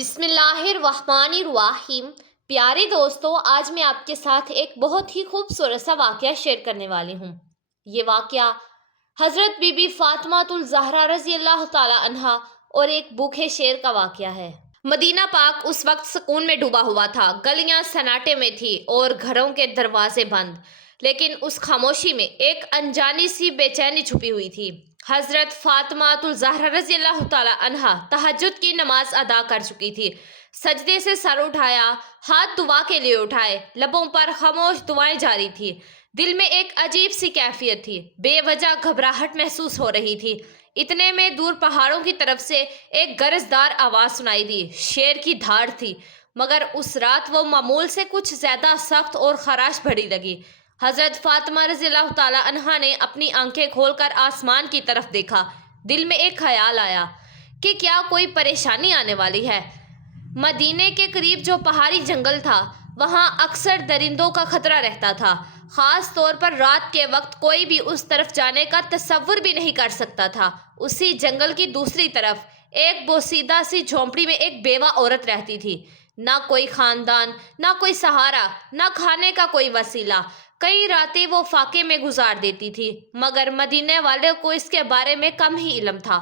بسم اللہ الرحمن الرحیم۔ پیارے دوستوں، آج میں آپ کے ساتھ ایک بہت ہی خوبصورت سا واقعہ شیئر کرنے والی ہوں۔ یہ واقعہ حضرت بی بی فاطمہ الزہرا رضی اللہ تعالی عنہا اور ایک بھوکے شیر کا واقعہ ہے۔ مدینہ پاک اس وقت سکون میں ڈوبا ہوا تھا، گلیاں سناٹے میں تھی اور گھروں کے دروازے بند، لیکن اس خاموشی میں ایک انجانی سی بے چینی چھپی ہوئی تھی۔ حضرت فاطمہ الزہرا رضی اللہ تعالی عنہا تہجد کی نماز ادا کر چکی تھی۔ سجدے سے سر اٹھایا، ہاتھ دعا کے لیے اٹھائے، لبوں پر خاموش دعائیں جاری تھی۔ دل میں ایک عجیب سی کیفیت تھی، بے وجہ گھبراہٹ محسوس ہو رہی تھی۔ اتنے میں دور پہاڑوں کی طرف سے ایک گرجدار آواز سنائی دی۔ شیر کی دھاڑ تھی، مگر اس رات وہ معمول سے کچھ زیادہ سخت اور خراش بھری لگی۔ حضرت فاطمہ رضی اللہ تعالی عنہا نے اپنی آنکھیں کھول کر آسمان کی طرف دیکھا۔ دل میں ایک خیال آیا کہ کیا کوئی پریشانی آنے والی ہے۔ مدینے کے قریب جو پہاڑی جنگل تھا، وہاں اکثر درندوں کا خطرہ رہتا تھا، خاص طور پر رات کے وقت کوئی بھی اس طرف جانے کا تصور بھی نہیں کر سکتا تھا۔ اسی جنگل کی دوسری طرف ایک بوسیدہ سی جھونپڑی میں ایک بیوہ عورت رہتی تھی۔ نہ کوئی خاندان، نہ کوئی سہارا، نہ کھانے کا کوئی وسیلہ۔ کئی راتیں وہ فاقے میں گزار دیتی تھی، مگر مدینے والوں کو اس کے بارے میں کم ہی علم تھا۔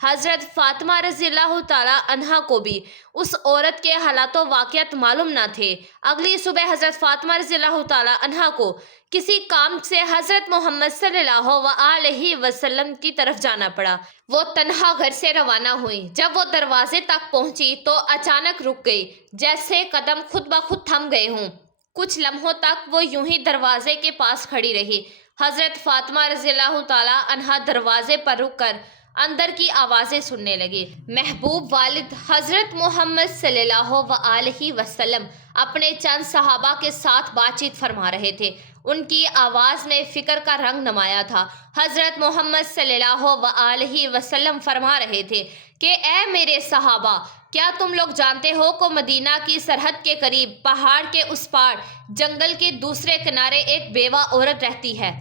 حضرت فاطمہ رضی اللہ تعالی عنہا کو بھی اس عورت کے حالات و واقعات معلوم نہ تھے۔ اگلی صبح حضرت فاطمہ رضی اللہ تعالی عنہا کو کسی کام سے حضرت محمد صلی اللہ علیہ وسلم کی طرف جانا پڑا۔ وہ تنہا گھر سے روانہ ہوئی۔ جب وہ دروازے تک پہنچی تو اچانک رک گئی، جیسے قدم خود بخود تھم گئے ہوں۔ کچھ لمحوں تک وہ یوں ہی دروازے کے پاس کھڑی رہی۔ حضرت فاطمہ رضی اللہ تعالی عنہا دروازے پر رک کر اندر کی آوازیں سننے لگی۔ محبوب والد حضرت محمد صلی اللہ علیہ وسلم اپنے چند صحابہ کے ساتھ بات چیت فرما رہے تھے۔ ان کی آواز میں فکر کا رنگ نمایاں تھا۔ حضرت محمد صلی اللہ علیہ وسلم فرما رہے تھے کہ اے میرے صحابہ، کیا تم لوگ جانتے ہو کہ مدینہ کی سرحد کے قریب پہاڑ کے اس پار جنگل کے دوسرے کنارے ایک بیوہ عورت رہتی ہے؟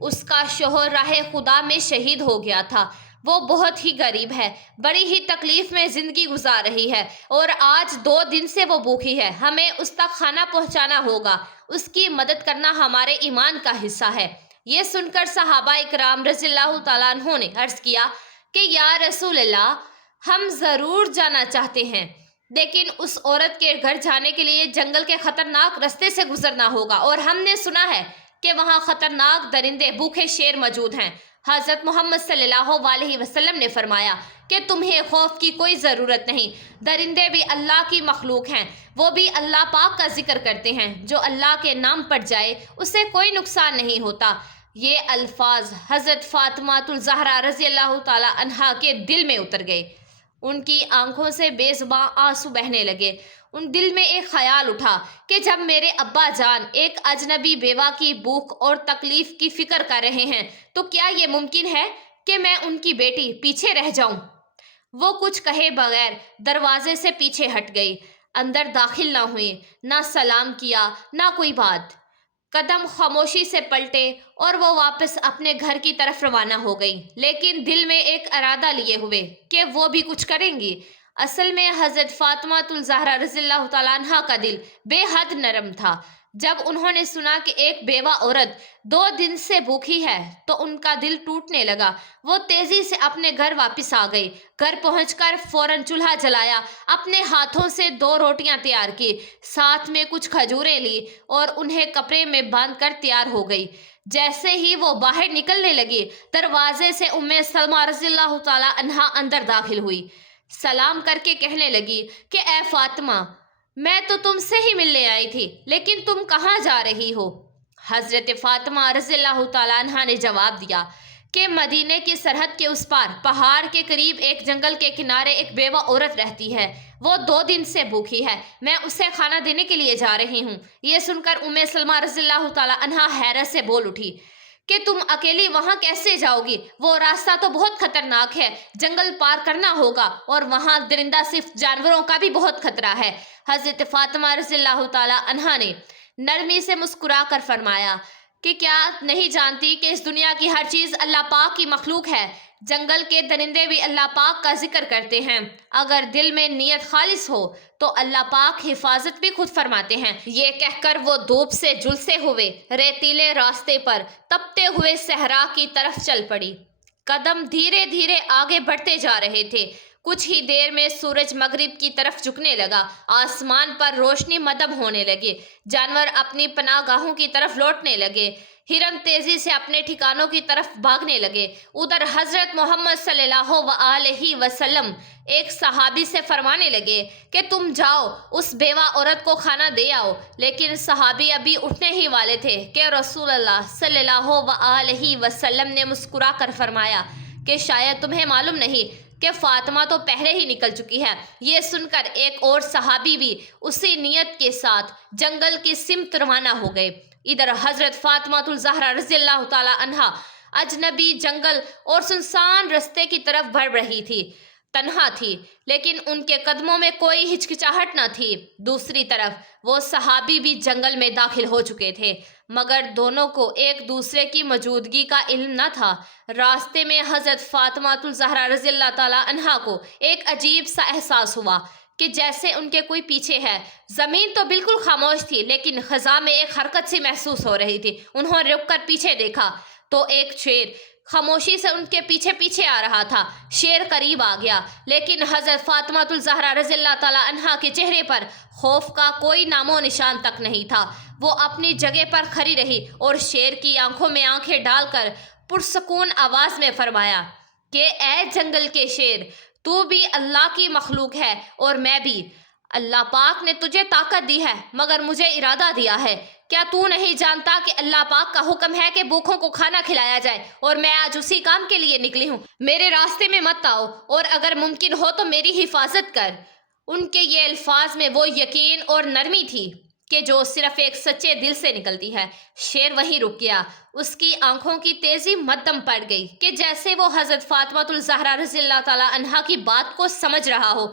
اس کا شوہر راہ خدا میں شہید ہو گیا تھا۔ وہ بہت ہی غریب ہے، بڑی ہی تکلیف میں زندگی گزار رہی ہے اور آج 2 دن سے وہ بھوکی ہے۔ ہمیں اس تک کھانا پہنچانا ہوگا، اس کی مدد کرنا ہمارے ایمان کا حصہ ہے۔ یہ سن کر صحابہ اکرام رضی اللہ تعالیٰ عنہ نے عرض کیا کہ یا رسول اللہ، ہم ضرور جانا چاہتے ہیں، لیکن اس عورت کے گھر جانے کے لیے جنگل کے خطرناک رستے سے گزرنا ہوگا، اور ہم نے سنا ہے کہ وہاں خطرناک درندے، بھوکے شیر موجود ہیں۔ حضرت محمد صلی اللہ علیہ وسلم نے فرمایا کہ تمہیں خوف کی کوئی ضرورت نہیں، درندے بھی اللہ کی مخلوق ہیں، وہ بھی اللہ پاک کا ذکر کرتے ہیں، جو اللہ کے نام پڑ جائے اسے کوئی نقصان نہیں ہوتا۔ یہ الفاظ حضرت فاطمہ الزہرا رضی اللہ تعالی عنہا کے دل میں اتر گئے۔ ان کی آنکھوں سے بے زباں آنسو بہنے لگے۔ ان دل میں ایک خیال اٹھا کہ جب میرے ابا جان ایک اجنبی بیوہ کی بھوک اور تکلیف کی فکر کر رہے ہیں تو کیا یہ ممکن ہے کہ میں ان کی بیٹی پیچھے رہ جاؤں؟ وہ کچھ کہے بغیر دروازے سے پیچھے ہٹ گئی، اندر داخل نہ ہوئی، نہ سلام کیا، نہ کوئی بات۔ قدم خاموشی سے پلٹے اور وہ واپس اپنے گھر کی طرف روانہ ہو گئی، لیکن دل میں ایک ارادہ لیے ہوئے کہ وہ بھی کچھ کریں گی۔ اصل میں حضرت فاطمہ الزہرا رضی اللہ تعالیٰ عنہا کا دل بے حد نرم تھا۔ جب انہوں نے سنا کہ ایک بیوہ عورت 2 دن سے بھوکی ہے تو ان کا دل ٹوٹنے لگا۔ وہ تیزی سے اپنے گھر واپس آ گئی۔ گھر پہنچ کر فوراً چولہا جلایا، اپنے ہاتھوں سے 2 روٹیاں تیار کی، ساتھ میں کچھ کھجوریں لی اور انہیں کپڑے میں باندھ کر تیار ہو گئی۔ جیسے ہی وہ باہر نکلنے لگی، دروازے سے سلمہ رضی اللہ تعالی عنہا اندر داخل ہوئی۔ سلام کر کے کہنے لگی کہ اے فاطمہ، میں تو تم سے ہی ملنے آئی تھی، لیکن تم کہاں جا رہی ہو؟ حضرت فاطمہ رضی اللہ تعالیٰ عنہا نے جواب دیا کہ مدینے کی سرحد کے اس پار پہاڑ کے قریب ایک جنگل کے کنارے ایک بیوہ عورت رہتی ہے، وہ 2 دن سے بھوکی ہے، میں اسے کھانا دینے کے لیے جا رہی ہوں۔ یہ سن کر سلمہ رضی اللہ تعالیٰ عنہا حیرت سے بول اٹھی کہ تم اکیلی وہاں کیسے جاؤ گی؟ وہ راستہ تو بہت خطرناک ہے، جنگل پار کرنا ہوگا اور وہاں درندہ صرف جانوروں کا بھی بہت خطرہ ہے۔ حضرت فاطمہ رضی اللہ تعالی عنہا نے نرمی سے مسکرا کر فرمایا کہ کیا نہیں جانتی کہ اس دنیا کی ہر چیز اللہ پاک کی مخلوق ہے؟ جنگل کے درندے بھی اللہ پاک کا ذکر کرتے ہیں۔ اگر دل میں نیت خالص ہو تو اللہ پاک حفاظت بھی خود فرماتے ہیں۔ یہ کہہ کر وہ دھوپ سے جھلسے ہوئے ریتیلے راستے پر تپتے ہوئے صحرا کی طرف چل پڑی۔ قدم دھیرے دھیرے آگے بڑھتے جا رہے تھے۔ کچھ ہی دیر میں سورج مغرب کی طرف جھکنے لگا، آسمان پر روشنی مدھم ہونے لگی، جانور اپنی پناہ گاہوں کی طرف لوٹنے لگے، ہرن تیزی سے اپنے ٹھکانوں کی طرف بھاگنے لگے۔ ادھر حضرت محمد صلی اللہ علیہ وسلم ایک صحابی سے فرمانے لگے کہ تم جاؤ اس بیوہ عورت کو کھانا دے آؤ، لیکن صحابی ابھی اٹھنے ہی والے تھے کہ رسول اللہ صلی اللہ علیہ وسلم نے مسکرا کر فرمایا کہ شاید تمہیں معلوم نہیں کہ فاطمہ تو پہلے ہی نکل چکی ہے۔ یہ سن کر ایک اور صحابی بھی اسی نیت کے ساتھ جنگل کی سمت روانہ ہو گئے۔ ادھر حضرت فاطمہ الزہرا رضی اللہ تعالی عنہا اجنبی جنگل اور سنسان رستے کی طرف بڑھ رہی تھی۔ تنہا تھی لیکن ان کے قدموں میں کوئی ہچکچاہٹ نہ تھی۔ دوسری طرف وہ صحابی بھی جنگل میں داخل ہو چکے تھے، مگر دونوں کو ایک دوسرے کی موجودگی کا علم نہ تھا۔ راستے میں حضرت فاطمہ الزہرا رضی اللہ تعالی عنہا کو ایک عجیب سا احساس ہوا کہ جیسے ان کے کوئی پیچھے ہے۔ زمین تو بالکل خاموش تھی لیکن خزاں میں ایک حرکت سی محسوس ہو رہی تھی۔ انہوں نے رک کر پیچھے دیکھا تو ایک شیر خاموشی سے ان کے پیچھے پیچھے آ رہا تھا۔ شیر قریب آ گیا لیکن حضرت فاطمہ الزہرا رضی اللہ تعالی عنہا کے چہرے پر خوف کا کوئی نام و نشان تک نہیں تھا۔ وہ اپنی جگہ پر کھڑی رہی اور شیر کی آنکھوں میں آنکھیں ڈال کر پرسکون آواز میں فرمایا کہ اے جنگل کے شیر، تو بھی اللہ کی مخلوق ہے اور میں بھی۔ اللہ پاک نے تجھے طاقت دی ہے مگر مجھے ارادہ دیا ہے۔ کیا تو نہیں جانتا کہ اللہ پاک کا حکم ہے کہ بھوکھوں کو کھانا کھلایا جائے، اور میں آج اسی کام کے لیے نکلی ہوں۔ میرے راستے میں مت آؤ اور اگر ممکن ہو تو میری حفاظت کر۔ ان کے یہ الفاظ میں وہ یقین اور نرمی تھی کہ جو صرف ایک سچے دل سے نکلتی ہے۔ شیر وہیں رک گیا، اس کی آنکھوں کی تیزی مدھم پڑ گئی کہ جیسے وہ حضرت فاطمہ الزہرا رضی اللہ تعالی عنہا کی بات کو سمجھ رہا ہو۔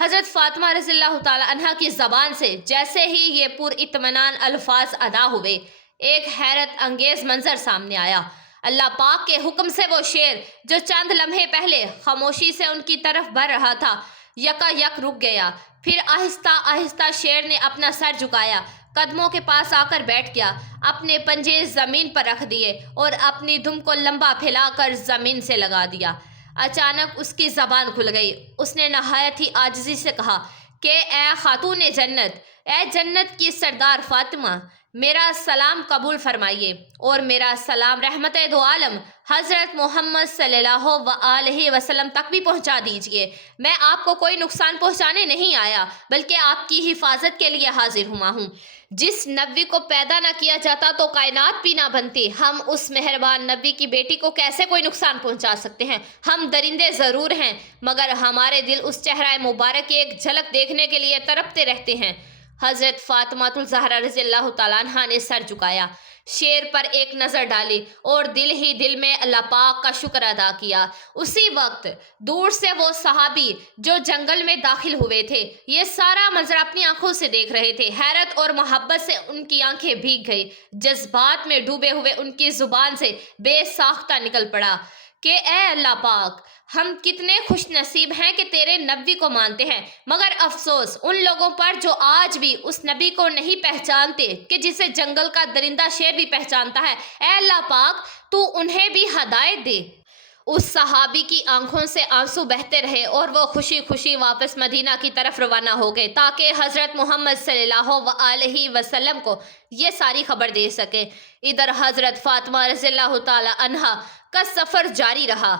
حضرت فاطمہ رضی اللہ تعالی عنہا کی زبان سے جیسے ہی یہ پر اطمینان الفاظ ادا ہوئے، ایک حیرت انگیز منظر سامنے آیا۔ اللہ پاک کے حکم سے وہ شیر جو چند لمحے پہلے خاموشی سے ان کی طرف بڑھ رہا تھا، یکا یک رک گیا۔ پھر آہستہ آہستہ شیر نے اپنا سر جھکایا، قدموں کے پاس آ کر بیٹھ گیا، اپنے پنجے زمین پر رکھ دیے اور اپنی دم کو لمبا پھیلا کر زمین سے لگا دیا۔ اچانک اس کی زبان کھل گئی۔ اس نے نہایت ہی عاجزی سے کہا کہ اے خاتون جنت، اے جنت کی سردار فاطمہ، میرا سلام قبول فرمائیے اور میرا سلام رحمت دو عالم حضرت محمد صلی اللہ علیہ وسلم تک بھی پہنچا دیجیے۔ میں آپ کو کوئی نقصان پہنچانے نہیں آیا بلکہ آپ کی حفاظت کے لیے حاضر ہوا ہوں۔ جس نبی کو پیدا نہ کیا جاتا تو کائنات بھی نہ بنتی، ہم اس مہربان نبی کی بیٹی کو کیسے کوئی نقصان پہنچا سکتے ہیں؟ ہم درندے ضرور ہیں مگر ہمارے دل اس چہرہ مبارک کی ایک جھلک دیکھنے کے لیے تڑپتے رہتے ہیں۔ حضرت فاطمہ الزہرا رضی اللہ تعالیٰ عنہا نے سر جھکایا، شیر پر ایک نظر ڈالی اور دل ہی دل میں اللہ پاک کا شکر ادا کیا۔ اسی وقت دور سے وہ صحابی جو جنگل میں داخل ہوئے تھے یہ سارا منظر اپنی آنکھوں سے دیکھ رہے تھے۔ حیرت اور محبت سے ان کی آنکھیں بھیگ گئی، جذبات میں ڈوبے ہوئے ان کی زبان سے بے ساختہ نکل پڑا کہ اے اللہ پاک، ہم کتنے خوش نصیب ہیں کہ تیرے نبی کو مانتے ہیں، مگر افسوس ان لوگوں پر جو آج بھی اس نبی کو نہیں پہچانتے کہ جسے جنگل کا درندہ شیر بھی پہچانتا ہے۔ اے اللہ پاک، تو انہیں بھی ہدایت دے۔ اس صحابی کی آنکھوں سے آنسو بہتے رہے اور وہ خوشی خوشی واپس مدینہ کی طرف روانہ ہو گئے تاکہ حضرت محمد صلی اللہ علیہ وسلم کو یہ ساری خبر دے سکے۔ ادھر حضرت فاطمہ رضی اللہ تعالی عنہا کا سفر جاری رہا۔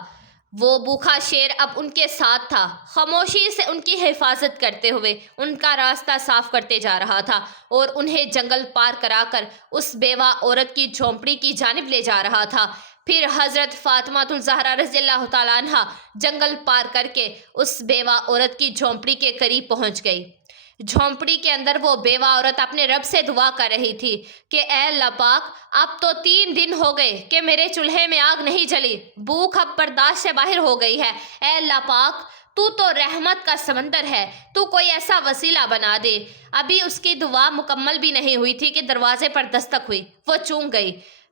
وہ بھوکھا شیر اب ان کے ساتھ تھا، خاموشی سے ان کی حفاظت کرتے ہوئے ان کا راستہ صاف کرتے جا رہا تھا اور انہیں جنگل پار کرا کر اس بیوہ عورت کی جھونپڑی کی جانب لے جا رہا تھا۔ پھر حضرت فاطمہ الزہرا رضی اللہ تعالیٰ عنہا جنگل پار کر کے اس بیوہ عورت کی جھونپڑی کے قریب پہنچ گئی۔ جھونپڑی کے اندر وہ بیوہ عورت اپنے رب سے دعا کر رہی تھی کہ اے اللہ پاک، اب تو 3 دن ہو گئے کہ میرے چولہے میں آگ نہیں جلی، بھوک اب برداشت سے باہر ہو گئی ہے۔ اے اللہ پاک، تو رحمت کا سمندر ہے، تو کوئی ایسا وسیلہ بنا دے۔ ابھی اس کی دعا مکمل بھی نہیں ہوئی تھی کہ دروازے پر دستک ہوئی، وہ چونک گئی۔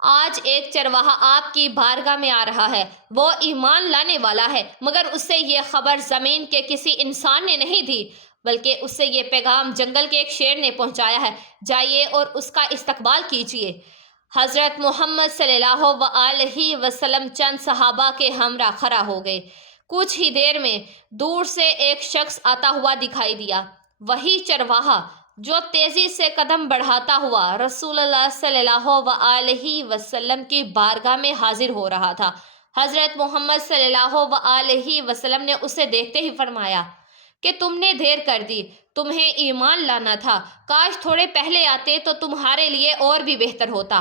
آج ایک چرواہا آپ کی بارگاہ میں آ رہا ہے، وہ ایمان لانے والا ہے، مگر اسے یہ خبر زمین کے کسی انسان نے نہیں دی، بلکہ اسے یہ پیغام جنگل کے ایک شیر نے پہنچایا ہے۔ جائیے اور اس کا استقبال کیجیے۔ حضرت محمد صلی اللہ علیہ وسلم چند صحابہ کے ہمراہ کھڑا ہو گئے۔ کچھ ہی دیر میں دور سے ایک شخص آتا ہوا دکھائی دیا، وہی چرواہا جو تیزی سے قدم بڑھاتا ہوا رسول اللہ صلی اللہ علیہ وسلم کی بارگاہ میں حاضر ہو رہا تھا۔ حضرت محمد صلی اللہ علیہ وسلم نے اسے دیکھتے ہی فرمایا کہ تم نے دیر کر دی، تمہیں ایمان لانا تھا، کاش تھوڑے پہلے آتے تو تمہارے لیے اور بھی بہتر ہوتا۔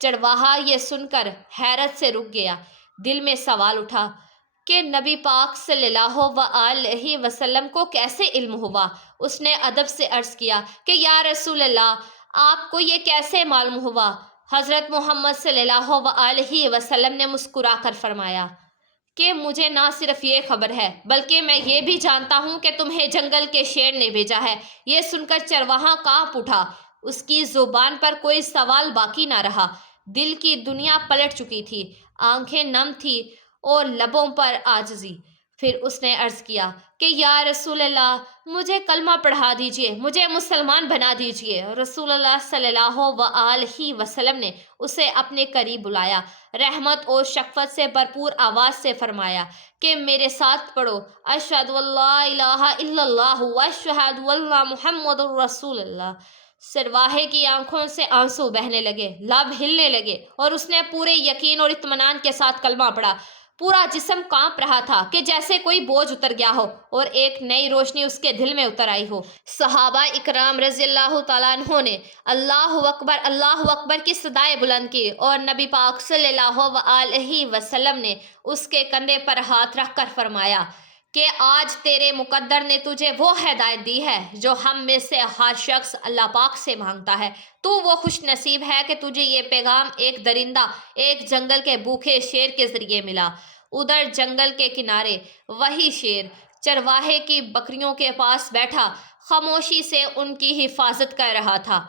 چرواہا یہ سن کر حیرت سے رک گیا۔ دل میں سوال اٹھا کہ نبی پاک صلی اللہ علیہ وسلم کو کیسے علم ہوا؟ اس نے ادب سے عرض کیا کہ یا رسول اللہ، آپ کو یہ کیسے معلوم ہوا؟ حضرت محمد صلی اللہ علیہ وسلم نے مسکرا کر فرمایا کہ مجھے نہ صرف یہ خبر ہے، بلکہ میں یہ بھی جانتا ہوں کہ تمہیں جنگل کے شیر نے بھیجا ہے۔ یہ سن کر چرواہا کانپ اٹھا، اس کی زبان پر کوئی سوال باقی نہ رہا۔ دل کی دنیا پلٹ چکی تھی، آنکھیں نم تھی اور لبوں پر عاجزی۔ پھر اس نے عرض کیا کہ یا رسول اللہ، مجھے کلمہ پڑھا دیجئے، مجھے مسلمان بنا دیجئے۔ رسول اللہ صلی اللہ علیہ وسلم نے اسے اپنے قریب بلایا، رحمت اور شفقت سے بھرپور آواز سے فرمایا کہ میرے ساتھ پڑھو، اشہد اللہ الہ الا اللہ واشہد ان محمد رسول اللہ۔ چرواہے کی آنکھوں سے آنسو بہنے لگے، لب ہلنے لگے اور اس نے پورے یقین اور اطمینان کے ساتھ کلمہ پڑھا۔ پورا جسم کانپ رہا تھا کہ جیسے کوئی بوجھ اتر گیا ہو اور ایک نئی روشنی اس کے دل میں اتر آئی ہو۔ صحابہ اکرام رضی اللہ تعالیٰ عنہ نے اللہ اکبر کی صدائیں بلند کی اور نبی پاک صلی اللہ علیہ وسلم نے اس کے کندھے پر ہاتھ رکھ کر فرمایا کہ آج تیرے مقدر نے تجھے وہ ہدایت دی ہے جو ہم میں سے ہر شخص اللہ پاک سے مانگتا ہے۔ تو وہ خوش نصیب ہے کہ تجھے یہ پیغام ایک درندہ، ایک جنگل کے بھوکے شیر کے ذریعے ملا۔ ادھر جنگل کے کنارے وہی شیر چرواہے کی بکریوں کے پاس بیٹھا خاموشی سے ان کی حفاظت کر رہا تھا۔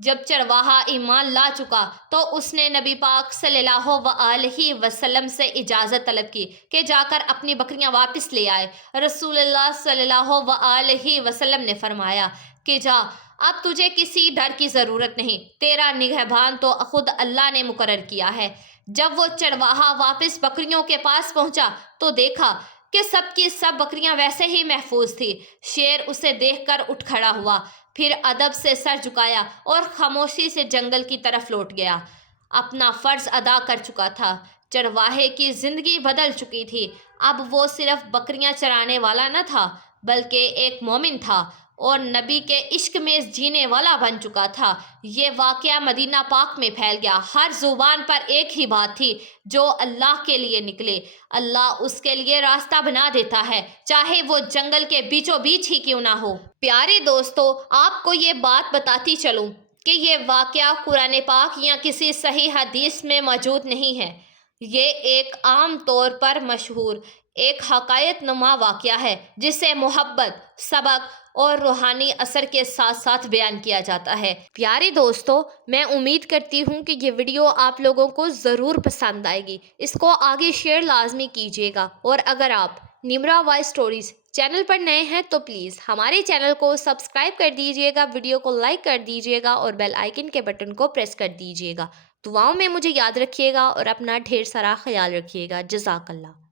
جب چرواہا ایمان لا چکا تو اس نے نبی پاک صلی اللہ علیہ وسلم سے اجازت طلب کی کہ جا کر اپنی بکریاں واپس لے آئے۔ رسول اللہ صلی اللہ علیہ وسلم نے فرمایا کہ جا، اب تجھے کسی ڈر کی ضرورت نہیں، تیرا نگہبان تو خود اللہ نے مقرر کیا ہے۔ جب وہ چرواہا واپس بکریوں کے پاس پہنچا تو دیکھا کہ سب کی سب بکریاں ویسے ہی محفوظ تھی۔ شیر اسے دیکھ کر اٹھ کھڑا ہوا، پھر ادب سے سر جھکایا اور خاموشی سے جنگل کی طرف لوٹ گیا۔ اپنا فرض ادا کر چکا تھا، چرواہے کی زندگی بدل چکی تھی۔ اب وہ صرف بکریاں چرانے والا نہ تھا، بلکہ ایک مومن تھا اور نبی کے عشق میں جینے والا بن چکا تھا۔ یہ واقعہ مدینہ پاک میں پھیل گیا۔ ہر زبان پر ایک ہی بات تھی، جو اللہ کے لیے نکلے اللہ اس کے لیے راستہ بنا دیتا ہے، چاہے وہ جنگل کے بیچوں بیچ ہی کیوں نہ ہو۔ پیارے دوستو، آپ کو یہ بات بتاتی چلوں کہ یہ واقعہ قرآن پاک یا کسی صحیح حدیث میں موجود نہیں ہے۔ یہ ایک عام طور پر مشہور ایک حقائق نما واقعہ ہے جسے محبت، سبق اور روحانی اثر کے ساتھ ساتھ بیان کیا جاتا ہے۔ پیارے دوستو، میں امید کرتی ہوں کہ یہ ویڈیو آپ لوگوں کو ضرور پسند آئے گی۔ اس کو آگے شیئر لازمی کیجیے گا، اور اگر آپ نمرا وائس سٹوریز چینل پر نئے ہیں تو پلیز ہمارے چینل کو سبسکرائب کر دیجیے گا، ویڈیو کو لائک کر دیجیے گا اور بیل آئیکن کے بٹن کو پریس کر دیجیے گا۔ دعاؤں میں مجھے یاد رکھیے گا اور اپنا ڈھیر سارا خیال رکھیے گا۔ جزاک اللہ۔